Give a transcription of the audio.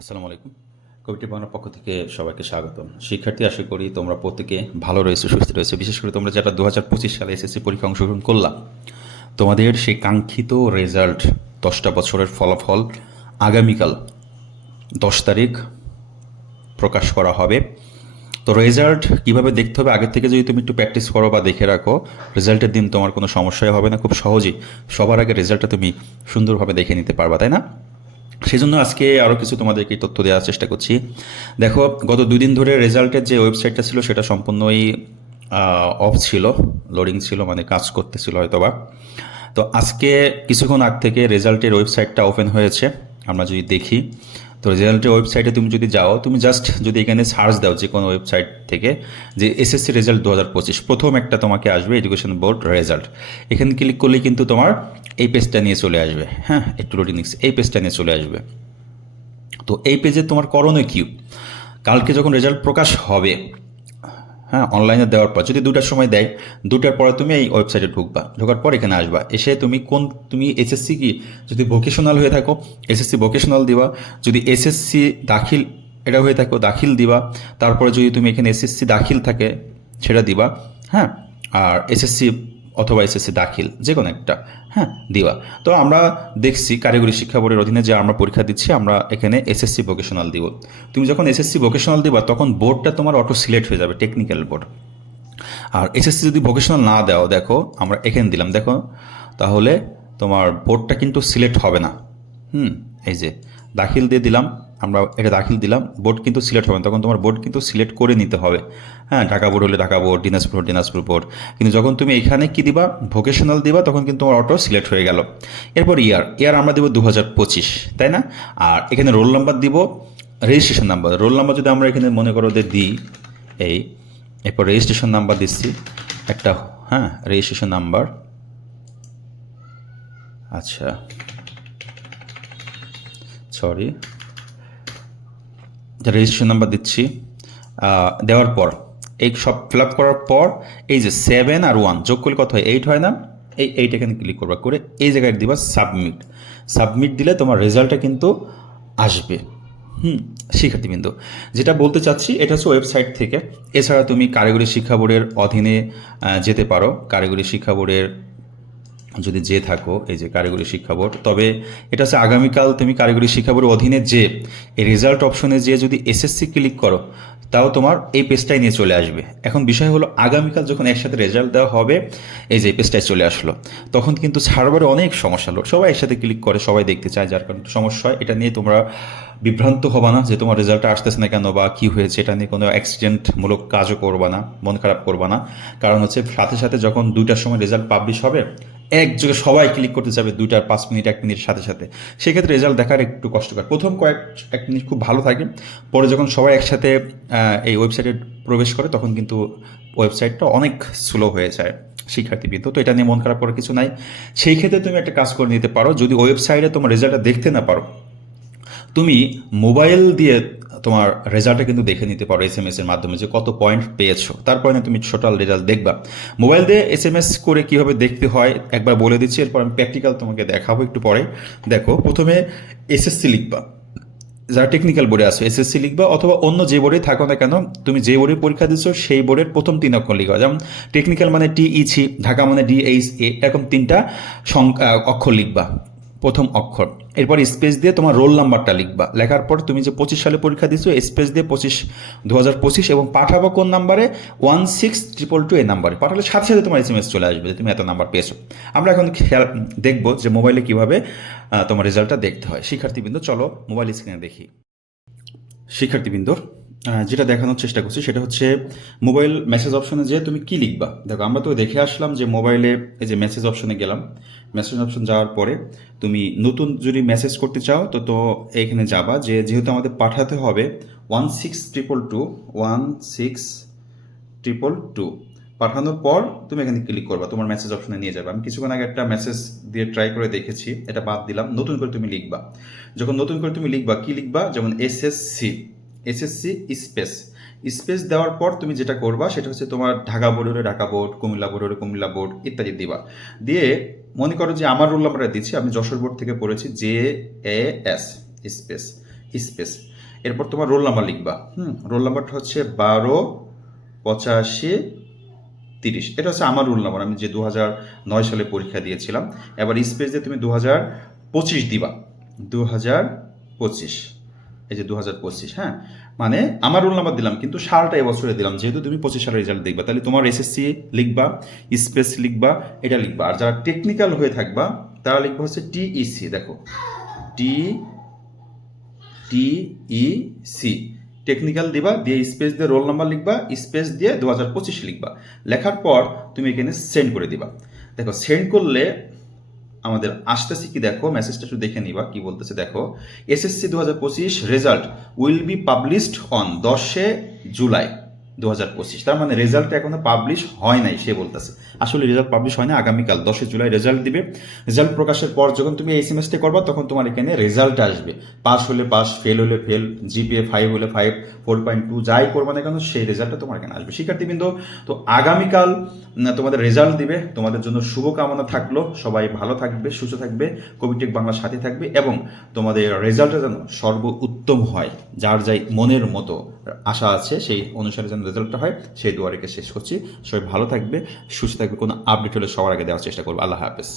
আসসালামু আলাইকুম। কবিটি বাংলার পক্ষ থেকে সবাইকে স্বাগতম। শিক্ষার্থী, আশা করি তোমরা প্রত্যেকে ভালো রয়েছে, সুস্থ রয়েছে। বিশেষ করে তোমরা যেটা দু হাজার পঁচিশ সালে এসএসসি পরীক্ষা অংশগ্রহণ করলাম, তোমাদের সেই কাঙ্ক্ষিত রেজাল্ট দশটা বছরের ফলাফল আগামীকাল দশ তারিখ প্রকাশ করা হবে। তো রেজাল্ট কীভাবে দেখতে হবে? আগের থেকে যদি তুমি একটু প্র্যাকটিস করো বা দেখে রাখো রেজাল্টের দিন তোমার কোনো সমস্যাই হবে না, খুব সহজেই সবার আগে রেজাল্টটা তুমি সুন্দরভাবে দেখে নিতে পারবা, তাই না? সেজন্য আজকে আরও কিছু তোমাদেরকে তথ্য দেওয়ার চেষ্টা করছি। দেখো, গত দুই দিন ধরে রেজাল্টের যে ওয়েবসাইটটা ছিল, সেটা সম্পূর্ণই অফ ছিল লোডিং ছিল মানে কাজ করতেছিল হয়তোবা। তো আজকে কিছুক্ষণ আগ থেকে রেজাল্টের ওয়েবসাইটটা ওপেন হয়েছে, আমরা যদি দেখি। তো রেজাল্টের ওয়েবসাইটে তুমি যদি যাও, তুমি জাস্ট যদি এখানে সার্চ দাও যে কোনো ওয়েবসাইট থেকে, যে এসএসসি রেজাল্ট দু হাজার পঁচিশ, প্রথম একটা তোমাকে আসবে এডুকেশন বোর্ড রেজাল্ট এখানে ক্লিক করলে কিন্তু তোমার এই পেজটা নিয়ে চলে আসবে। হ্যাঁ একটু রোডিনিক্স এই পেজটা নিয়ে চলে আসবে। তো এই পেজে তোমার করণীয় কি? কালকে যখন রেজাল্ট প্রকাশ হবে হ্যাঁ অনলাইনে দেওয়ার পর, যদি দুটার সময় দেয় দুটার পরে তুমি এই ওয়েবসাইটে ঢুকবা, ঢোকার পর এখানে আসবা। এসে তুমি কোন, তুমি এসএসসি কি? যদি ভোকেশনাল হয়ে থাকো এসএসসি ভোকেশনাল দিবা। যদি এসএসসি দাখিল, এটা হয়ে থাকো, দাখিল দিবা। তারপরে যদি তুমি এখানে এসএসসি দাখিল থাকে, সেটা দিবা। হ্যাঁ আর এসএসসি অথবা এসএসসি দাখিল যে কোনো একটা হ্যাঁ দেওয়া। তো আমরা দেখছি কারিগরি শিক্ষা বোর্ডের অধীনে যে আমরা পরীক্ষা দিচ্ছি, আমরা এখানে এসএসসি ভোকেশনাল দিব। তুমি যখন এসএসসি ভোকেশনাল দিবা, তখন বোর্ডটা তোমার অটো সিলেক্ট হয়ে যাবে টেকনিক্যাল বোর্ড। আর এসএসসি যদি ভোকেশনাল না দাও, দেখো, আমরা এখানে দিলাম, দেখো, তাহলে তোমার বোর্ডটা কিন্তু সিলেক্ট হবে না। হুম, এই যে, দাখিল দিয়ে দিলাম আমরা এটা দাখিল দিলাম বোর্ড কিন্তু সিলেক্ট হবে তখন তোমার বোর্ড কিন্তু সিলেক্ট করে নিতে হবে। হ্যাঁ ঢাকা বোর্ড হলে ঢাকা বোর্ড দিনাজপুর হলে দিনাজপুর বোর্ড কিন্তু যখন তুমি এখানে কি দিবা? ভোকেশনাল দিবা, তখন কিন্তু তোমার অটো সিলেক্ট হয়ে গেল। এরপর ইয়ার ইয়ার আমরা দেবো দু হাজার পঁচিশ, তাই না? আর এখানে রোল নাম্বার দিব রেজিস্ট্রেশন নাম্বার রোল নাম্বার যদি আমরা এখানে মনে করো যে দিই, এই, এরপর রেজিস্ট্রেশন নাম্বার দিচ্ছি। একটা হ্যাঁ রেজিস্ট্রেশন নাম্বার আচ্ছা সরি রেজিস্ট্রেশন নাম্বার দিচ্ছি দেওয়ার পর, এই সব ফিল আপ করার পর, এই যে সেভেন আর ওয়ান যোগ করলে কত হয়? এইট হয় না? এই এইট এখানে ক্লিক করবা। করে এই জায়গায় দিবা সাবমিট সাবমিট দিলে তোমার রেজাল্টটা কিন্তু আসবে। হুম শিক্ষার্থীবৃন্দ যেটা বলতে চাচ্ছি, এটা হচ্ছে ওয়েবসাইট থেকে। এছাড়া তুমি কারিগরি শিক্ষা বোর্ডের অধীনে যেতে পারো। কারিগরি শিক্ষা বোর্ডের যদি যে থাকো, এই যে কারিগরি শিক্ষা বোর্ড, তবে এটা হচ্ছে আগামীকাল তুমি কারিগরি শিক্ষা বোর্ডের অধীনে যে, এই রেজাল্ট অপশনে যে যদি এসএসসি ক্লিক করো, তাও তোমার এই পেজটাই নিয়ে চলে আসবে। এখন বিষয় হলো, আগামীকাল যখন একসাথে রেজাল্ট দেওয়া হবে, এই যে পেজটায় চলে আসলো, তখন কিন্তু সার্ভারে অনেক সমস্যা হলো। সবাই একসাথে ক্লিক করে, সবাই দেখতে চায়, যার কারণে সমস্যা হয়। এটা নিয়ে তোমরা বিভ্রান্ত হবা না যে তোমার রেজাল্টটা আসতেছে না কেন বা কী হয়েছে, এটা নিয়ে কোনো অ্যাক্সিডেন্টমূলক কাজও করবা না, মন খারাপ করবা না। কারণ হচ্ছে সাথে সাথে যখন দুইটার সময় রেজাল্ট পাবলিশ হবে একযোগে সবাই ক্লিক করতে যাবে দুইটার পাঁচ মিনিট, এক মিনিটের সাথে সাথে। সেক্ষেত্রে রেজাল্ট দেখার একটু কষ্টকর। প্রথম কয়েক, এক মিনিট খুব ভালো থাকে। পরে যখন সবাই একসাথে এই ওয়েবসাইটে প্রবেশ করে, তখন কিন্তু ওয়েবসাইটটা অনেক স্লো হয়ে যায় শিক্ষার্থীবৃন্দ। তো এটা নিয়ে মন খারাপ করার কিছু নাই। সেই ক্ষেত্রে তুমি একটা কাজ করে নিতে পারো। যদি ওয়েবসাইটে তোমার রেজাল্টটা দেখতে না পারো তুমি মোবাইল দিয়ে তোমার রেজাল্টটা কিন্তু দেখে নিতে পারো এস এম এর মাধ্যমে যে কত পয়েন্ট পেয়েছ। তারপরে তুমি টোটাল রেজাল্ট দেখবা। মোবাইল দিয়ে এস এম এস করে কীভাবে দেখতে হয়, একবার বলে দিচ্ছি, এরপর আমি প্র্যাকটিক্যাল তোমাকে দেখাবো একটু পরে। দেখো, প্রথমে এসএসসি লিখবা। যারা টেকনিক্যাল বোর্ডে আছে এসএসসি লিখবা অথবা অন্য যে বোর্ডে থাকো না কেন, তুমি যে বোর্ডে পরীক্ষা দিচ্ছ সেই বোর্ডের প্রথম তিন অক্ষর লিখবা। যেমন টেকনিক্যাল মানে টি ইছি ঢাকা মানে ডি এইচ এ এরকম তিনটা অক্ষর লিখবা। প্রথম অক্ষর। এরপর স্পেস দিয়ে তোমার রোল নাম্বারটা লিখবা। লেখার পর তুমি যে পঁচিশ সালে পরীক্ষা দিচ্ছ স্পেস দিয়ে পঁচিশ দু হাজার পঁচিশ এবং পাঠাবো কোন নাম্বারে ওয়ান সিক্স ট্রিপল টু এই নাম্বারে পাঠালে সাথে সাথে তোমার এস চলে আসবে যে তুমি এত নাম্বার পেয়েছ। আমরা এখন খেয়াল দেখব যে মোবাইলে কীভাবে তোমার রেজাল্টটা দেখতে হয়। শিক্ষার্থীবৃন্দ, চলো মোবাইল স্ক্রিনে দেখি। শিক্ষার্থীবৃন্দ যেটা দেখানোর চেষ্টা করছি, সেটা হচ্ছে মোবাইল মেসেজ অপশনে যে তুমি কি লিখবা? দেখো, আমরা তো দেখে আসলাম যে মোবাইলে এই যে মেসেজ অপশনে গেলাম। মেসেজ অপশন যাওয়ার পরে তুমি নতুন যদি মেসেজ করতে চাও, তো তো এইখানে যাবা যে যেহেতু আমাদের পাঠাতে হবে one six triple two one six triple two পাঠানোর পর তুমি এখানে ক্লিক করবা, তোমার মেসেজ অপশনে নিয়ে যাবে। আমি কিছুক্ষণ আগে একটা মেসেজ দিয়ে ট্রাই করে দেখেছি, এটা বাদ দিলাম, নতুন করে তুমি লিখবা। যখন নতুন করে তুমি লিখবা, কি লিখবা? যেমন এসএসসি এসএসসি স্পেস। স্পেস দেওয়ার পর তুমি যেটা করবা, সেটা হচ্ছে তোমার ঢাকা বোর্ড হলে ঢাকা বোর্ড, কুমিল্লা বোর্ড হলে কুমিল্লা বোর্ড ইত্যাদি দিবা। দিয়ে মনে করো যে আমার রোল নাম্বারটা দিচ্ছি, আমি যশোর বোর্ড থেকে পড়েছি J A S, space space. এরপর তোমার রোল নাম্বার লিখবা। হুম রোল নাম্বারটা হচ্ছে বারো, পঁচাশি, তিরিশ। এটা হচ্ছে আমার রোল নাম্বার আমি যে দু নয় সালে পরীক্ষা দিয়েছিলাম। এবার স্পেস দিয়ে তুমি দু হাজার পঁচিশ দিবা। দু হাজার পঁচিশ। এই যে দু হাজার পঁচিশ হ্যাঁ? মানে আমার রোল নাম্বার দিলাম, কিন্তু সালটা এবছরে দিলাম। যেহেতু তুমি পঁচিশ সালের রেজাল্ট দেখবা, তাহলে তোমার এসএসসি লিখবা স্পেস লিখবা, এটা লিখবা। আর যারা টেকনিক্যাল হয়ে থাকবা, তারা লিখবা হচ্ছে টিইসি দেখো। টি টিইসি টেকনিক্যাল দিবা, দিয়ে স্পেস দিয়ে রোল নাম্বার লিখবা স্পেস দিয়ে দু হাজার পঁচিশ লিখবা। লেখার পর তুমি এখানে সেন্ড করে দিবা। দেখো সেন্ড করলে আমাদের আসতেছে কি দেখো মেসেজটা একটু দেখে নিবা, কি বলতেছে দেখো এসএসসি দু হাজার পঁচিশ result will be published on দশে জুলাই দু হাজার পঁচিশ। তার মানে রেজাল্ট এখনও পাবলিশ হয় নাই, সে বলতেছে। আসলে রেজাল্ট পাবলিশ হয় না, আগামীকাল দশে জুলাই রেজাল্ট দিবে। রেজাল্ট প্রকাশের পর যখন তুমি এই সেমেস্টে করবা, তখন তোমার এখানে রেজাল্ট আসবে। পাস হলে পাস ফেল হলে ফেল জিপিএ ফাইভ হলে ফাইভ ফোর পয়েন্ট টু যাই করবা না কেন, সেই রেজাল্টটা তোমার এখানে আসবে। শিক্ষার্থীবৃন্দ, তো আগামীকাল তোমাদের রেজাল্ট দিবে। তোমাদের জন্য শুভকামনা থাকল। সবাই ভালো থাকবে, সুস্থ থাকবে কবিটেক বাংলার সাথে থাকবে এবং তোমাদের রেজাল্টটা যেন সর্ব উত্তম হয়। যার যাই মনের মতো আশা আছে, সেই অনুসারে যেন রেজাল্টটা হয়, সেই দুয়ারিকে শেষ করছি। সবাই ভালো থাকবে, সুস্থ থাকবে, কোনো আপডেট হলে সবার আগে দেওয়ার চেষ্টা করব। আল্লাহ হাফেজ।